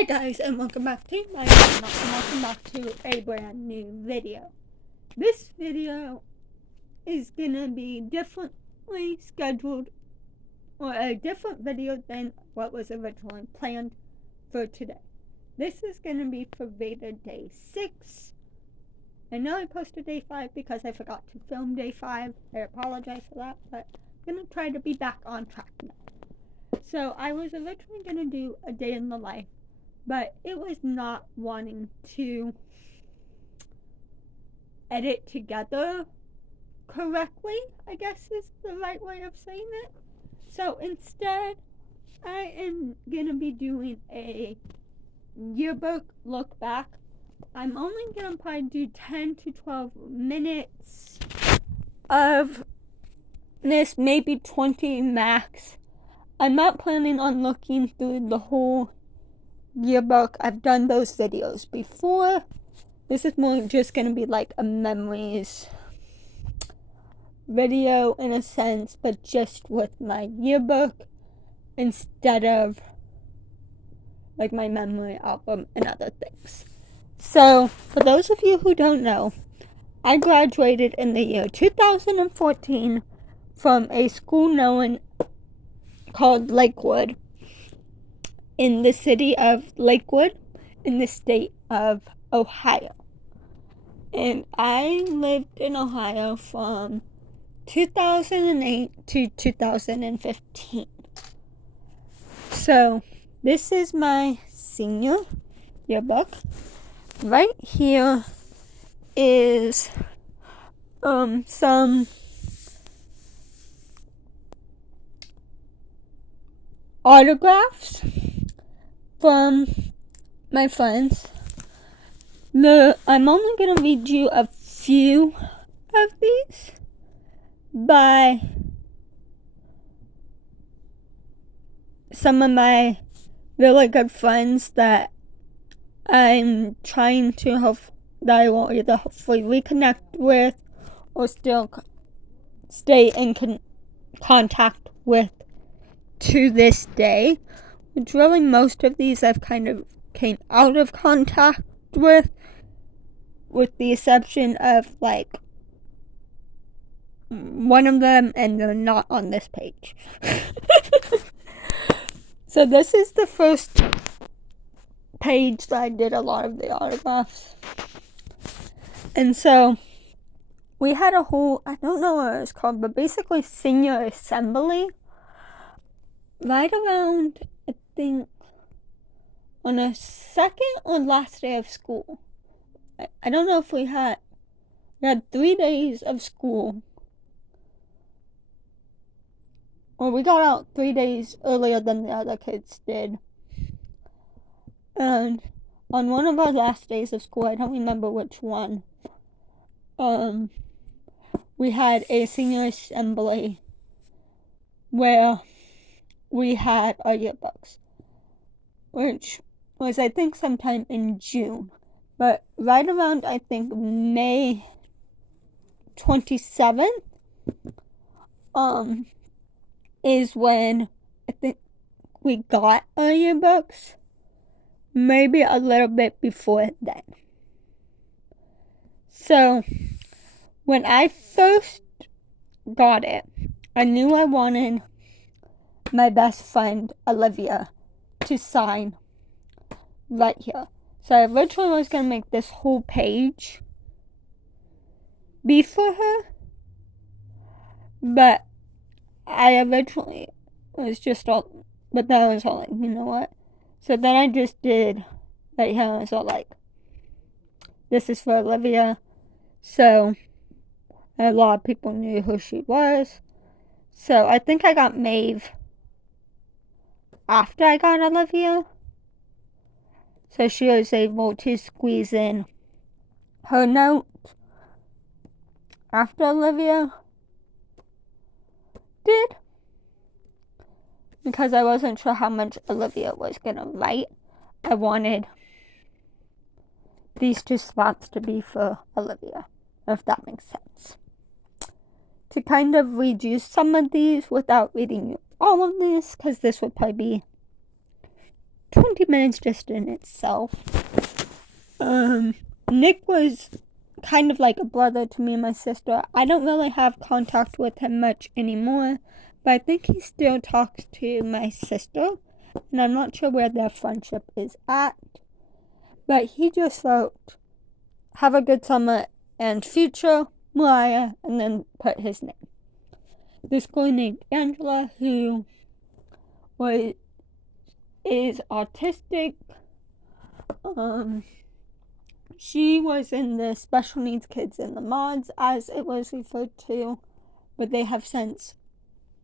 Hey guys, and welcome back to my channel, and welcome back to a brand new video. This video is gonna be differently scheduled, or a different video than what was originally planned for today. This is gonna be for Veda Day 6. I know I posted Day 5 because I forgot to film Day 5. I apologize for that, but I'm gonna try to be back on track now. So I was originally gonna do a day in the life, but it was not wanting to edit together correctly, I guess is the right way of saying it. So instead, I am gonna be doing a yearbook look back. I'm only gonna probably do 10 to 12 minutes of this, maybe 20 max. I'm not planning on looking through the whole yearbook. I've done those videos before. This is more just gonna be like a memories video in a sense, but just with my yearbook instead of like my memory album and other things. So for those of you who don't know, I graduated in the year 2014 from a school known called Lakewood in the city of Lakewood in the state of Ohio. And I lived in Ohio from 2008 to 2015. So this is my senior yearbook. Right here is some autographs from my friends. I'm only going to read you a few of these by some of my really good friends that I'm trying to that I will either hopefully reconnect with or still stay in contact with to this day. Which really most of these I've kind of came out of contact with the exception of like one of them, and they're not on this page. So this is the first page that I did a lot of the autographs. And so we had a whole, I don't know what it was called, but basically senior assembly right around, I think, on a second or last day of school. I don't know if we had 3 days of school. Or we got out 3 days earlier than the other kids did. And on one of our last days of school, I don't remember which one, we had a senior assembly where we had our yearbooks, which was, I think, sometime in June. But right around, I think, May 27th, is when I think we got our yearbooks. Maybe a little bit before then. So, when I first got it, I knew I wanted my best friend, Olivia, to sign right here. So I originally was going to make this whole page be for her, but I originally was just all, but then I was all like, you know what? So then I just did right here. I was all like, this is for Olivia. So a lot of people knew who she was. So I think I got Maeve after I got Olivia. So she was able to squeeze in her note after Olivia did. Because I wasn't sure how much Olivia was going to write. I wanted these 2 slots to be for Olivia, if that makes sense. To kind of reduce some of these without reading you all of this, because this would probably be 20 minutes just in itself. Nick was kind of like a brother to me and my sister. I don't really have contact with him much anymore, but I think he still talks to my sister, and I'm not sure where their friendship is at. But he just wrote, "Have a good summer and future, Mariah," and then put his name. This girl named Angela, who is autistic. She was in the special needs kids in the mods, as it was referred to, but they have since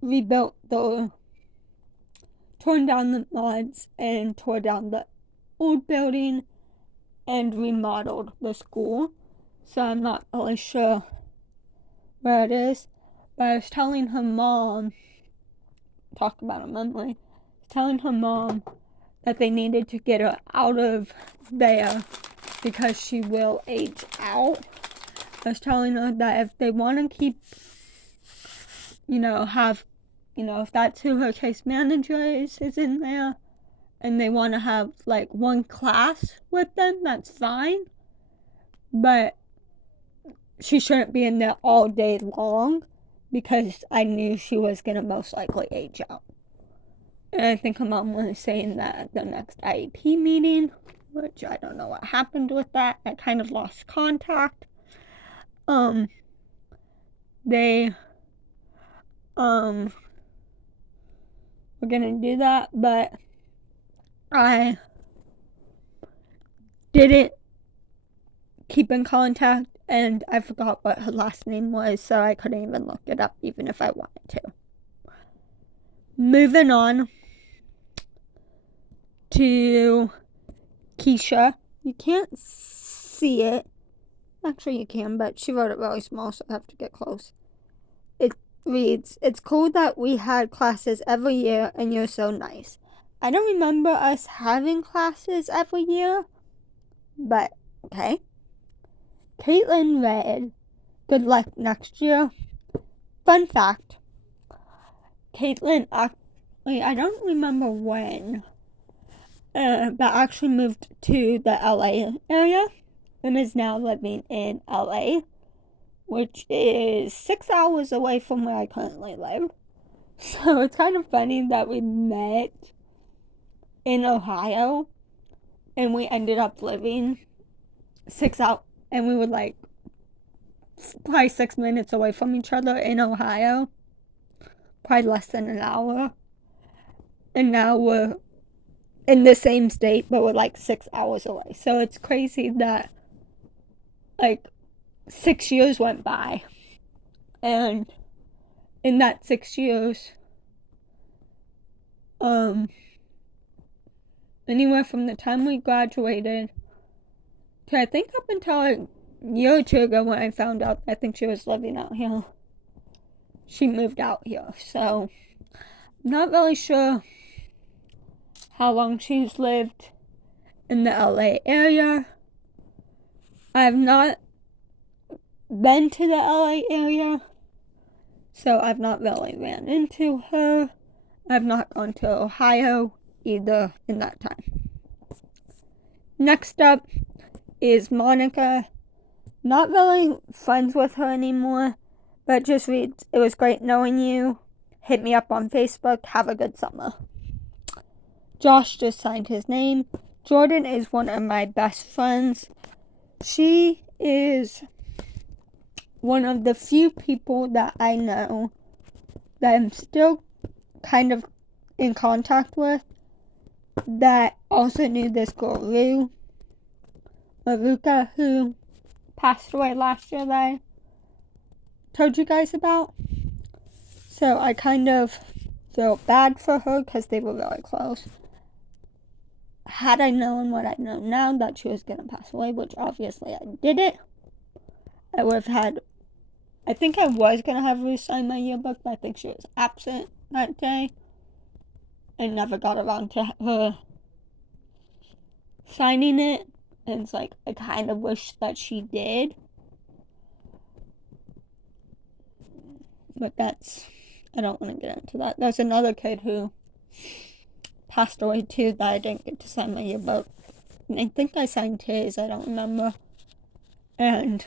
torn down the mods and tore down the old building and remodeled the school. So I'm not really sure where it is, but I was telling her mom, talk about a memory, telling her mom that they needed to get her out of there because she will age out. I was telling her that if they want to keep, if that's who her case manager is in there, and they want to have like one class with them, that's fine. But she shouldn't be in there all day long, because I knew she was going to most likely age out. And I think her mom was saying that at the next IEP meeting, which I don't know what happened with that. I kind of lost contact. They were gonna do that, but I didn't keep in contact, and I forgot what her last name was, so I couldn't even look it up, even if I wanted to. Moving on to Keisha. You can't see it. Actually, you can, but she wrote it really small, so I have to get close. It reads, "It's cool that we had classes every year, and you're so nice." I don't remember us having classes every year, but okay. Caitlin read, "Good luck next year." Fun fact, Caitlin actually, I don't remember when, but actually moved to the LA area and is now living in LA, which is 6 hours away from where I currently live. So it's kind of funny that we met in Ohio and we ended up living 6 out, and we were like probably 6 minutes away from each other in Ohio, probably less than an hour. And now we're in the same state, but we're like 6 hours away. So it's crazy that like 6 years went by, and in that 6 years, anywhere from the time we graduated to I think up until a year or two ago when I found out I think she was living out here, she moved out here. So I'm not really sure how long she's lived in the LA area. I've not been to the LA area, so I've not really ran into her. I've not gone to Ohio either in that time. Next up is Monica. Not really friends with her anymore, but just reads, "It was great knowing you. Hit me up on Facebook. Have a good summer." Josh just signed his name. Jordan is one of my best friends. She is one of the few people that I know that I'm still kind of in contact with that also knew this girl, Maruka, who passed away last year that I told you guys about. So I kind of feel bad for her because they were really close. Had I known what I know now, that she was going to pass away, which obviously I didn't, I would have had, I think I was going to have her sign my yearbook, but I think she was absent that day and never got around to her signing it. And it's like, I kind of wish that she did. But I don't want to get into that. There's another kid who passed away too that I didn't get to sign my yearbook. And I think I signed his, I don't remember. And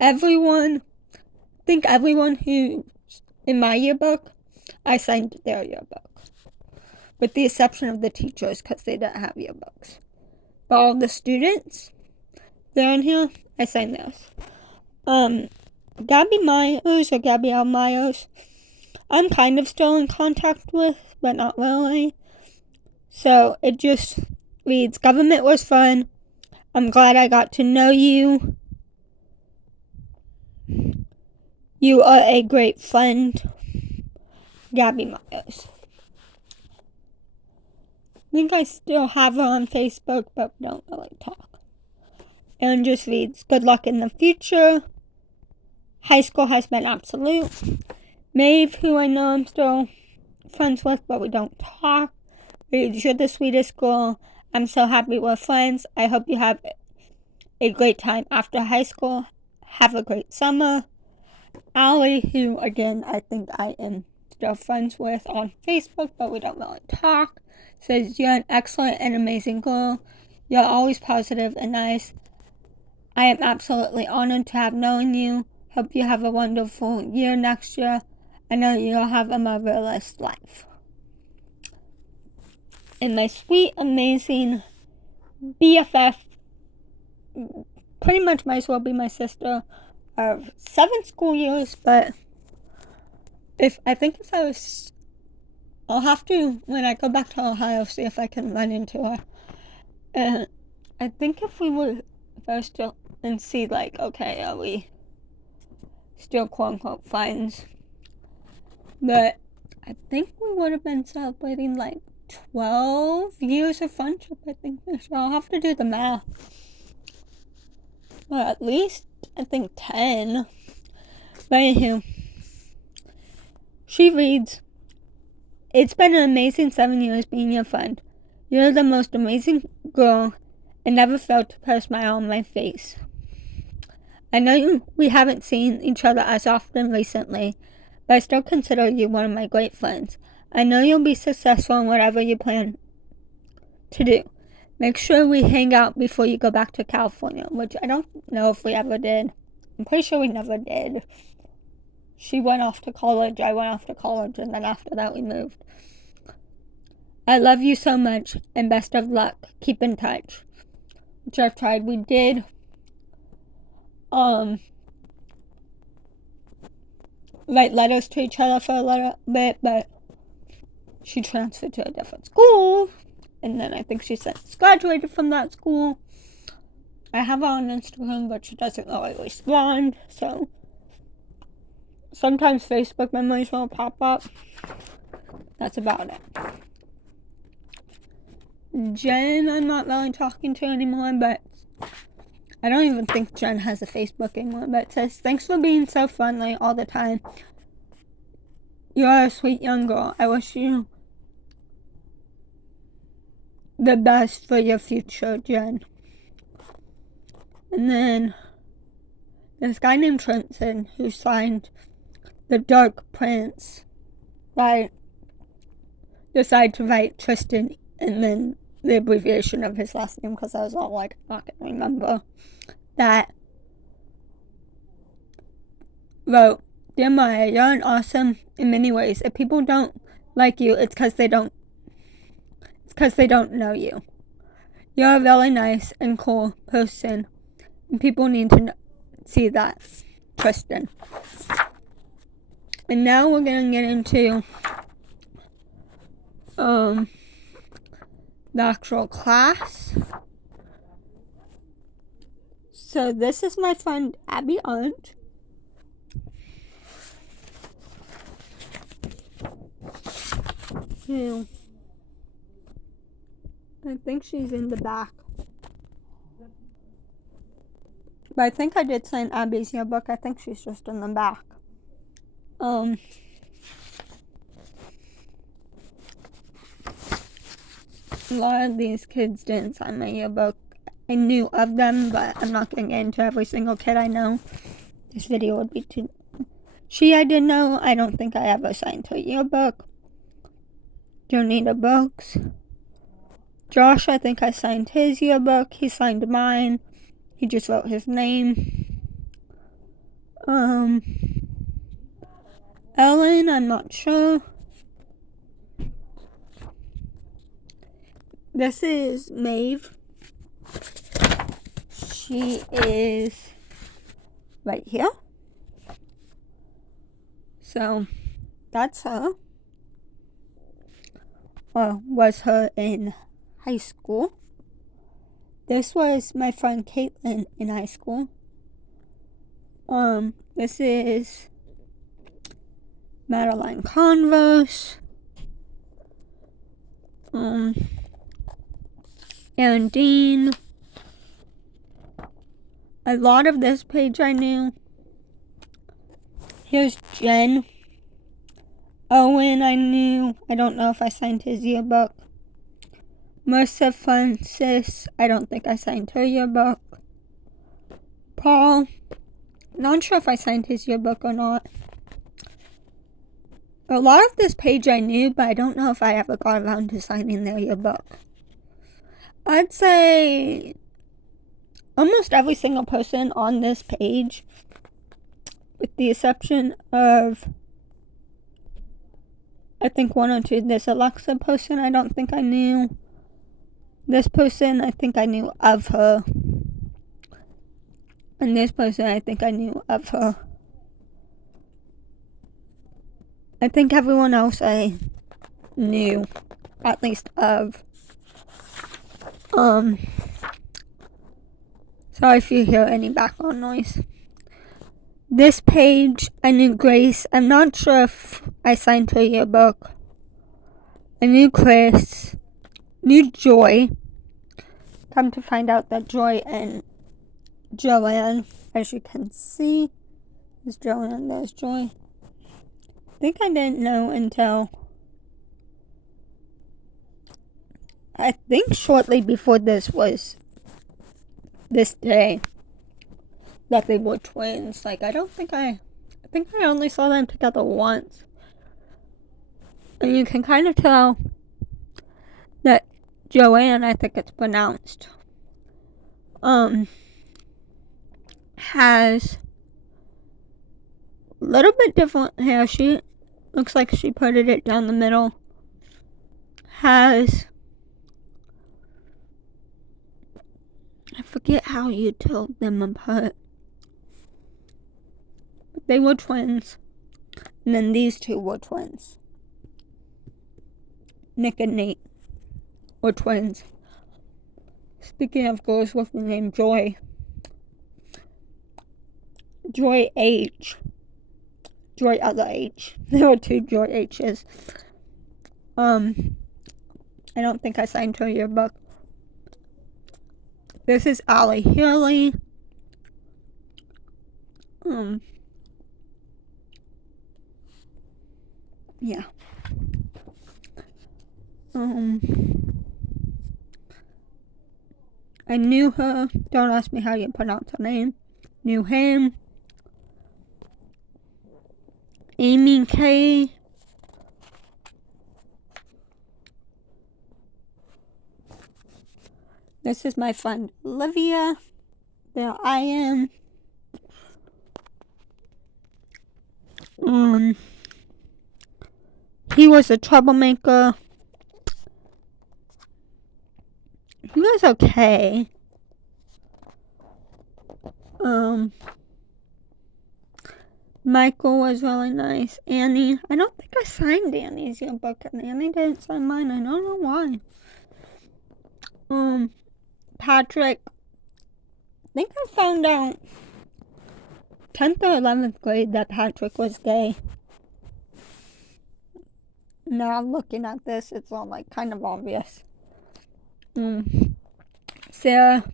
everyone who's in my yearbook, I signed their yearbook. With the exception of the teachers, because they didn't have yearbooks. But all the students, they're in here, I signed theirs. Gabrielle Myers, I'm kind of still in contact with, but not really. So it just reads, government was fun. I'm glad I got to know you. You are a great friend. Gabby Myers. I think I still have her on Facebook, but we don't really talk. And just reads, good luck in the future. High school has been absolute. Maeve, who I know I'm still friends with, but we don't talk. Reads, you're the sweetest girl. I'm so happy we're friends. I hope you have a great time after high school. Have a great summer. Allie, who again I think I am still friends with on Facebook, but we don't really talk, says, you're an excellent and amazing girl. You're always positive and nice. I am absolutely honored to have known you. Hope you have a wonderful year next year. I know you'll have a marvelous life. And my sweet, amazing BFF, pretty much might as well be my sister, of 7 school years, but I'll have to, when I go back to Ohio, see if I can run into her. And I think if we were first still and see, like, okay, are we still quote unquote friends? But I think we would have been celebrating like 12 years of friendship, I think. So I'll have to do the math. Well, at least, I think 10. But anywho, she reads, it's been an amazing 7 years being your friend. You're the most amazing girl and never failed to put a smile on my face. I know we haven't seen each other as often recently, but I still consider you one of my great friends. I know you'll be successful in whatever you plan to do. Make sure we hang out before you go back to California, which I don't know if we ever did. I'm pretty sure we never did. She went off to college, I went off to college, and then after that we moved. I love you so much, and best of luck. Keep in touch. Which I've tried. We did, write letters to each other for a little bit, but she transferred to a different school. And then I think she since graduated from that school. I have her on Instagram, but she doesn't really respond. So sometimes Facebook memories will pop up. That's about it. Jen, I'm not really talking to anymore, but I don't even think Jen has a Facebook anymore. But it says, thanks for being so friendly all the time. You're a sweet young girl. I wish you the best for your future, Jen. And then this guy named Trenton who signed The Dark Prince, I decided to write Tristan and then the abbreviation of his last name because I was all like, I'm not going to remember that. Wrote, Dear Maya, you're awesome in many ways. If people don't like you, it's because they don't know you. You're a really nice and cool person, and people need to see that. Tristan. And now we're going to get into the actual class. So this is my friend Abby Arndt. Who I think she's in the back. But I think I did sign Abby's yearbook. I think she's just in the back. A lot of these kids didn't sign my yearbook. I knew of them, but I'm not going to get into every single kid I know. This video would be too... I did know. I don't think I ever signed her yearbook. donated books. Josh, I think I signed his yearbook. He signed mine. He just wrote his name. Ellen, I'm not sure. This is Maeve. She is right here. So, that's her. Or was her in high school. This was my friend Caitlin in high school. This is Madeline Converse. Aaron Dean. A lot of this page I knew. Here's Jen. Owen I knew. I don't know if I signed his yearbook. Marissa Francis. I don't think I signed her yearbook. Paul. Not sure if I signed his yearbook or not. A lot of this page I knew, but I don't know if I ever got around to signing their yearbook. I'd say almost every single person on this page, with the exception of, I think, one or two. This Alexa person, I don't think I knew. This person, I think I knew of her. And this person, I think I knew of her. I think everyone else I knew, at least of. Sorry if you hear any background noise. This page, I knew Grace. I'm not sure if I signed her yearbook. I knew Chris. Knew Joy. Come to find out that Joy and Joanne, as you can see, there's Joanne, there's Joy. I think I didn't know until, I think shortly before this day, that they were twins. Like, I think I only saw them together once. And you can kind of tell that Joanne, I think it's pronounced, has a little bit different hair. She looks like she parted it down the middle. Has, I forget how you told them apart. But they were twins. And then these two were twins. Nick and Nate were twins. Speaking of girls with the name Joy. Joy H. Joy other H. There were two Joy H's. I don't think I signed her yearbook. This is Allie Hurley. Yeah. I knew her. Don't ask me how you pronounce her name. Knew him. Amy K. This is my friend Olivia. There I am. He was a troublemaker. He was okay. Michael was really nice. Annie, I don't think I signed Annie's yearbook, and Annie didn't sign mine. I don't know why. Patrick, I think I found out 10th or 11th grade that Patrick was gay. Now looking at this, it's all like kind of obvious. Sarah,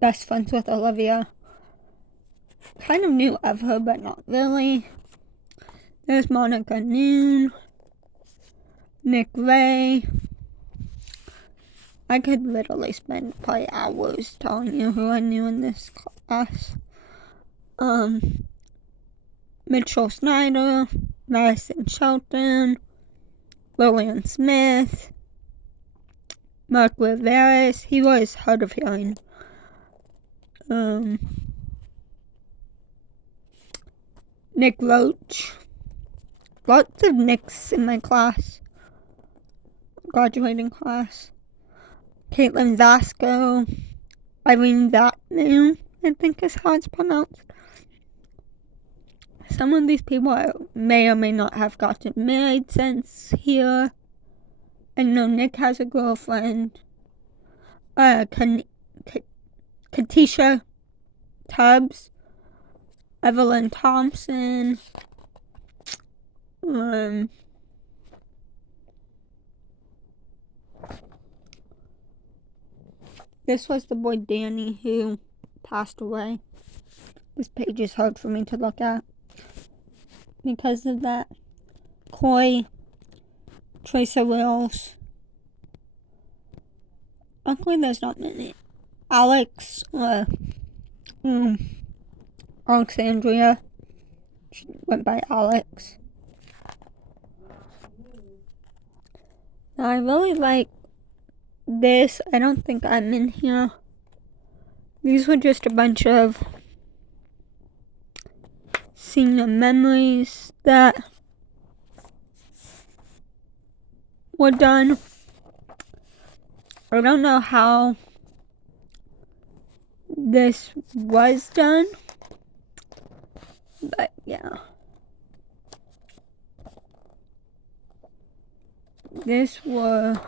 best friends with Olivia. Kind of knew of her, but not really. There's Monica Noon. Nick Ray. I could literally spend probably hours telling you who I knew in this class. Mitchell Snyder. Madison Shelton. Lillian Smith, Mark Rivera's, he was hard of hearing. Nick Roach. Lots of Nicks in my class. Graduating class. Caitlin Vasco. Irene Vatnu, I think is how it's pronounced. Some of these people may or may not have gotten married since here. I know Nick has a girlfriend. Katisha Tubbs. Evelyn Thompson. This was the boy Danny who passed away. This page is hard for me to look at because of that. Coy, Tracer Wills. Luckily there's not many. Alex, Alexandria. She went by Alex. Now, I really like this. I don't think I'm in here. These were just a bunch of senior memories that were done. I don't know how this was done, but yeah. This were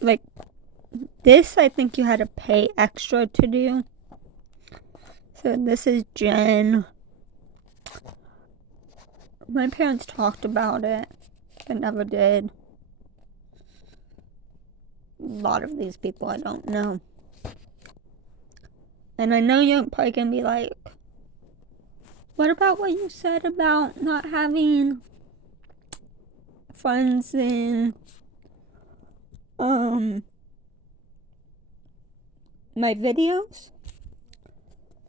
like this I think you had to pay extra to do. So this is Jen. My parents talked about it, but never did. A lot of these people I don't know. And I know you're probably gonna be like, what about what you said about not having friends in my videos?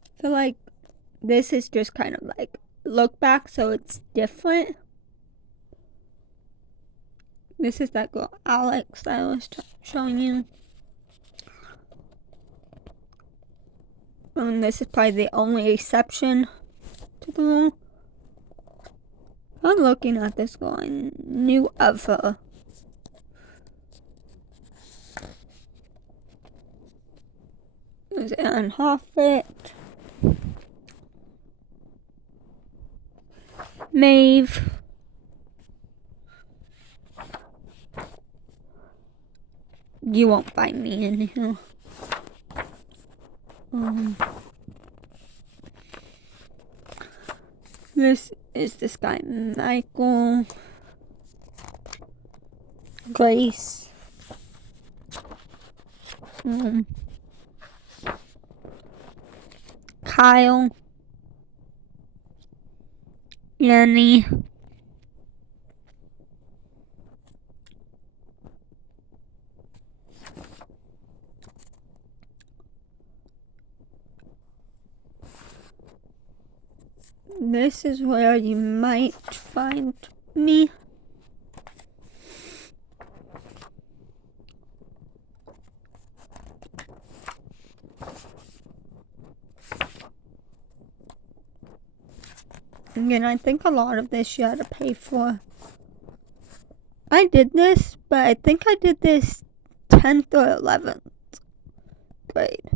I feel like this is just kind of like look back, so it's different. This is that girl Alex that I was showing you. And this is probably the only exception to the rule. I'm looking at this girl, I knew of her. There's Anne Hoffett. Maeve. You won't find me in here. This is this guy, Michael. Grace. Kyle. Yanni. This is where you might find me. Again, I think a lot of this you had to pay for. I did this, but I think I did this 10th or 11th grade.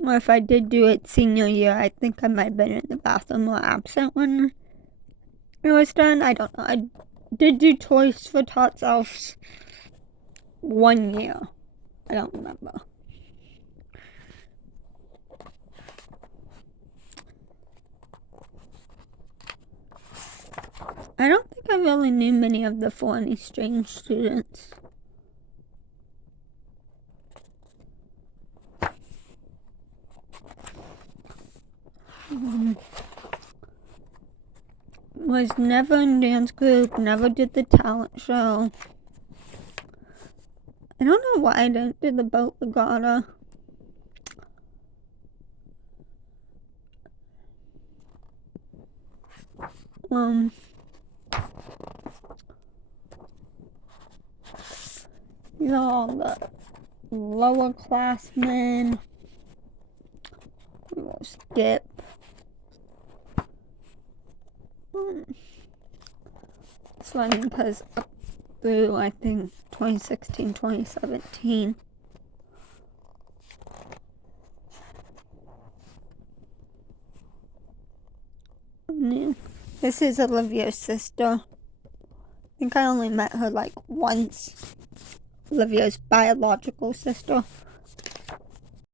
Or if I did do it senior year, I think I might have been in the bathroom or absent when it was done. I don't know. I did do Toys for Tots Elves 1 year. I don't remember. I don't think I really knew many of the foreign exchange students. Was never in dance group, never did the talent show. I don't know why I didn't do the boat regatta. These are all the lower classmen. We will skip. It's funny because up through, I think, 2016, 2017. This is Olivia's sister. I think I only met her like once. Olivia's biological sister.